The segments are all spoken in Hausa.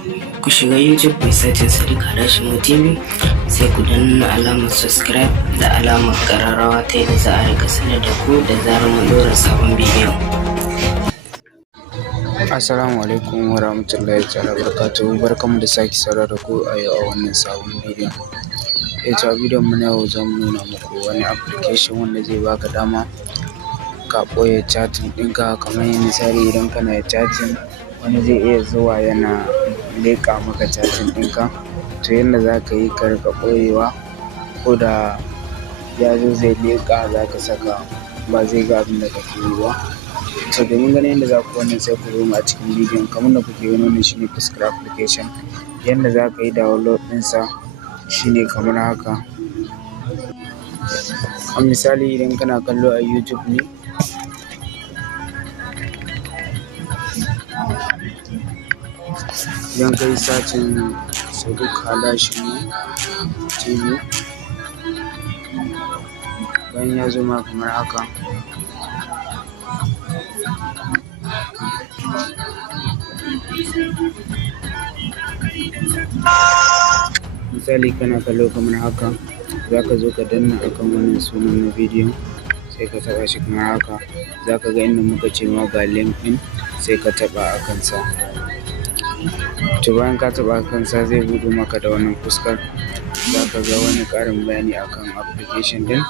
Ku shiga YouTube mai sacin Sadiq Hashim TV, sai ku danna alamar subscribe da alamar ƙararrawa ta yadda za a rika sanar da ku da zarar mun ɗora sabon bidiyo. Assalamu alaikum wa rahmatullahi ta'ala barakatuhu. Barkamu da sake saurara da ku a yau a wannan sabon bidiyon. A bidiyon mu na yau zan nuna muku wani application wanda zai baka dama ka ɓoye chatting ɗinka. Kamar misali, idan kana chatting wani zai iya zuwa yana leƙa maka chatting ɗinka, to yanda za ka yi ka riƙa ɓoyewa, ko da ya zo zai leƙa za ka saka ba zai ga abin da kake yi ba. So domin ganin yadda za ku wannan sai ku zo a cikin bidiyon. Kamar da kuke gani wannan shine fuskar application. Yanda za ka yi download ɗinsa shine kamar haka. A misali, idan kana kallo a YouTube ne, idan ka yi searching Sadiq Hashim TV, bayan ya zo ma kamar haka, misali kana kallo kamar haka, za ka zo ka danna akan wannan sunan na bidiyon, sai ka taɓa shi kamar haka. Za ka ga inda muka ce ma ga link ɗin, sai ka taɓa a kansa. To bayan ka taɓa a kansa zai buɗe maka da wannan fuskar. Za ka ga wani ƙarin bayani akan application ɗin.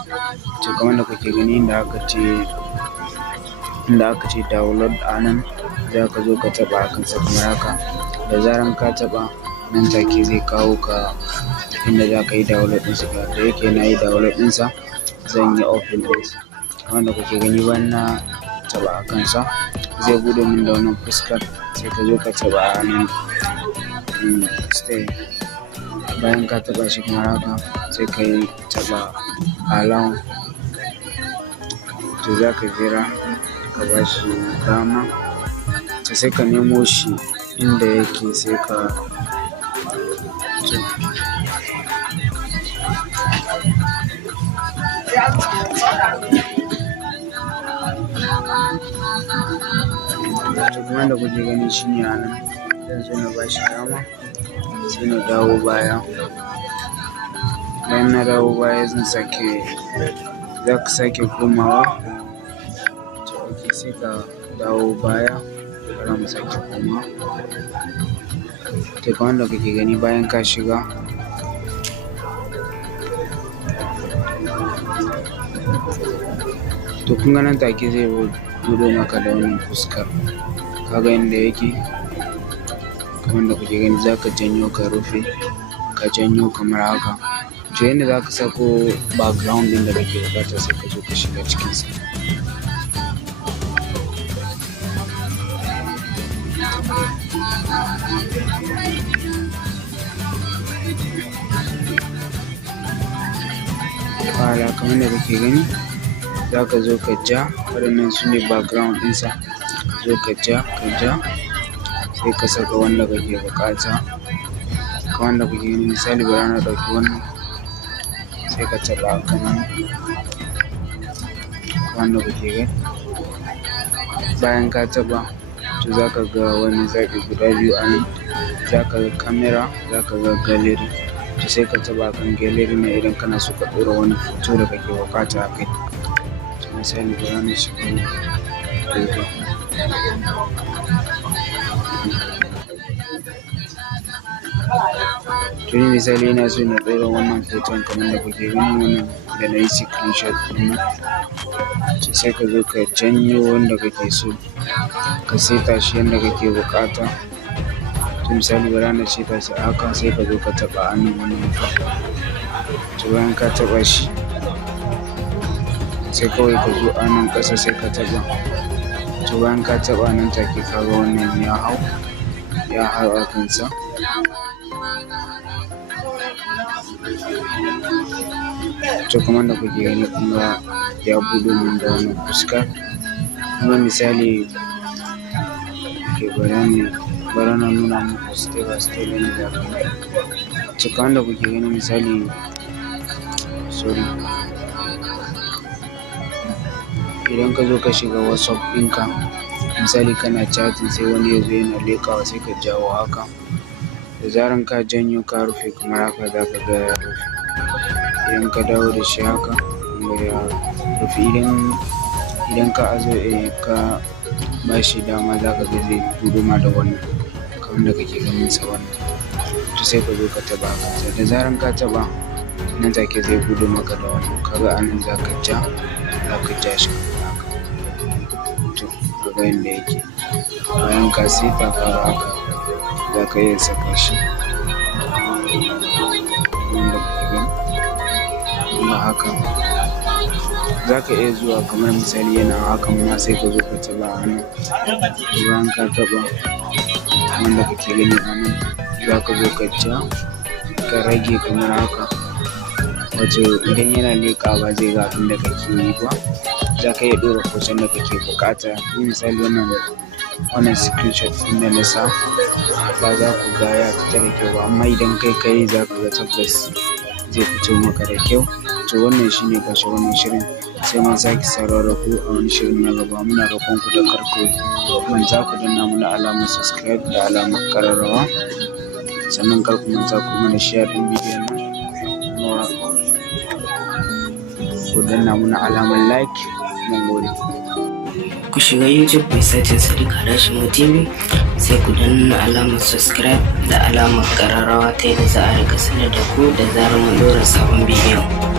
To kamar da kuke gani inda aka ce download a nan, za ka zo ka taɓa a kansa kamar haka. Da zaran ka taɓa, nan take zai kawo ka inda za ka yi download ɗinsa. Da yake na yi download ɗinsa, zan yi open ɗinsa. Kamar da kuke gani, bayan na taɓa a kansa zai buɗe min da wannan fuskar. Sai ka zo ka taɓa a nan stay. Bayan ka taɓa shi kamar haka, sai ka yi taɓa allow. To za ka jira ka ba shi dama, to sai ka nemo shi inda yake, sai ka kamar da kuke gani shine a nan. Zan zo na ba shi dama, sai na dawo baya. Bayan na dawo baya za ka sake komawa. To sai ka dawo baya, za mu sake komawa. To kamar da kuke gani, bayan ka shiga, to kun ga nan take zai buɗe maka da wannan fuskar. Kaga inda yake, kamar da kuke gani, za ka janyo ka rufe, ka janyo kamar haka. To yanda za ka sako background ɗin da kake buƙata, sai ka zo ka shiga cikinsa. Kamar da kuke gani, za ka zo ka ja, waɗannan su ne background ɗinsa. Zo ka ja, sai ka saka wanda kake buƙata. Kamar da kuke gani, misali bari na ɗauki wannan, sai ka taɓa haka nan. Kamar da kuke gani, bayan ka taɓa, to za ka ga wani zaɓi guda biyu a nan. Za ka ga camera, za ka ga gallery. To sai ka taɓa kan gallery ne idan kana so ka ɗora wani hoto da kake buƙata a kai. To misali bari na shiga hoto. To ni misali ina so na ɗora wannan hoton kamar da kuke gani, wannan da na yi screenshot ɗin. To sai ka zo ka janyo wanda kake so, ka saita shi yanda kake buƙata. To misali bari na saita shi haka, sai ka zo ka taɓa a nan wannan hoton. To bayan ka taɓa shi, sai kawai ka zo a nan ƙasa, sai ka taɓa. To bayan ka taɓa, nan take ka ga wannan ya hau a kansa. To kamar da kuke gani, kuma ya buɗe min da wannan fuskar. Kuma misali, bari na nuna muku step by step yanda za ka yi. To kamar da kuke gani, misali, idan ka zo ka shiga WhatsApp ɗinka, misali kana chatting sai wani ya zo yana leƙawa sai ka jawo haka, da zaran ka janyo ka rufe kamar haka za ka ga ya rufe. Idan ka dawo da shi haka kun ga ya rufe. Idan ka ka ba shi dama za ka ga zai buɗo ma da wannan kamar da kake ganin sa wannan. To sai ka zo ka taɓa haka, da zaran ka taɓa nan take zai buɗo maka da wannan. Kaga anan za ka ja shi kamar haka. To ka ga yanda yake. Bayan ka saita ka ga haka za ka iya saka shi yanda kuke gani. Kuma haka za ka iya zuwa kamar misali yana hakan ma sai ka zo ka taɓa a nan. Bayan ka taɓa wanda kake gani a nan za ka zo ka ja ka rage kamar haka. Wato idan yana leƙawa zai ga abin da kake yi ba. Za ka iya ɗora hoton da kake buƙata. Misali wannan screenshot ɗin da na sa ba za ku ga ya fita da kyau ba, amma idan kai ka yi za ka ga tabbas zai fito maka da kyau. To wannan shine ƙarshen wannan shirin, sai mun sake saurara ku a wani shirin na gaba. Muna roƙon ku da kar ku manta ku danna mana alamar subscribe da alamar ƙararrawa, sannan kar ku manta ku mana share ɗin bidiyon nan, kuma ku danna mana alamar like. Mun gode. Ku shiga YouTube ku search Sadiq Hashim TV, sai ku danna alamar subscribe da alamar ƙararrawa ta yadda za a rika sanar da ku da zarar mun ɗora sabon bidiyo.